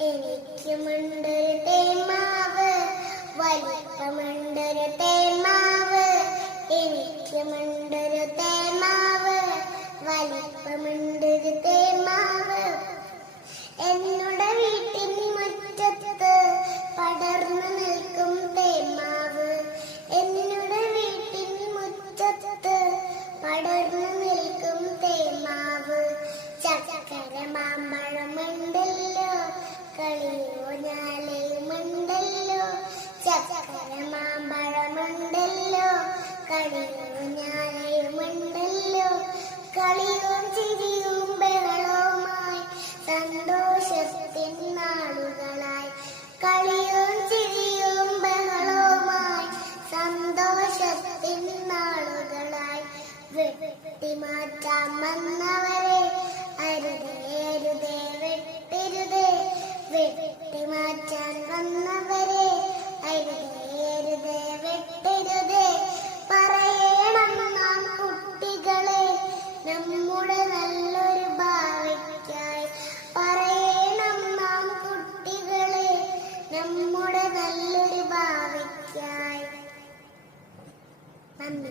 എനിക്കുമുണ്ടൊരു തേന്മാവ്, വലിപ്പമുണ്ടൊരു തേന്മാവ്. എനിക്കുമുണ്ടൊരു തേന്മാവ്, വലിപ്പമുണ്ടൊരു തേന്മാവ്. എന്നുടെ വീട്ടിൻ മുറ്റത്ത് പടർന്നു നിൽക്കും തേന്മാവ്. എന്നുടെ വീട്ടിൻ മുറ്റത്ത് പടർന്നു നിൽക്കും തേന്മാവ്. ചക്കര മാമ്പഴമുണ്ടല്ലോ, കളിയൂഞ്ഞാലയുമുണ്ടല്ലോ. ചക്കര മാമ്പഴമുണ്ടല്ലോ, കളിയൂഞ്ഞാലയുമുണ്ടല്ലോ. കളിയും ചിരിയും ബഹളവുമായി സന്തോഷത്തിൻ നാളുകളായി. കളിയും ചിരിയും ബഹളവുമായി സന്തോഷത്തിൻ നാളുകളായി. വെട്ടിമാറ്റാൻ വന്നവരെ അരുതേ അരുതേ വെട്ടരുതേ. വെട്ടിമാറ്റാൻ വന്നവരെ അരുതേ അരുതേ വെട്ടരുതേ. പറയണം നാം കുട്ടികളെ നമ്മുടെ നല്ലൊരു ഭാവിക്കായി. പറയണം നാം കുട്ടികളെ നമ്മുടെ നല്ലൊരു ഭാവിക്കായി. നന്ദി.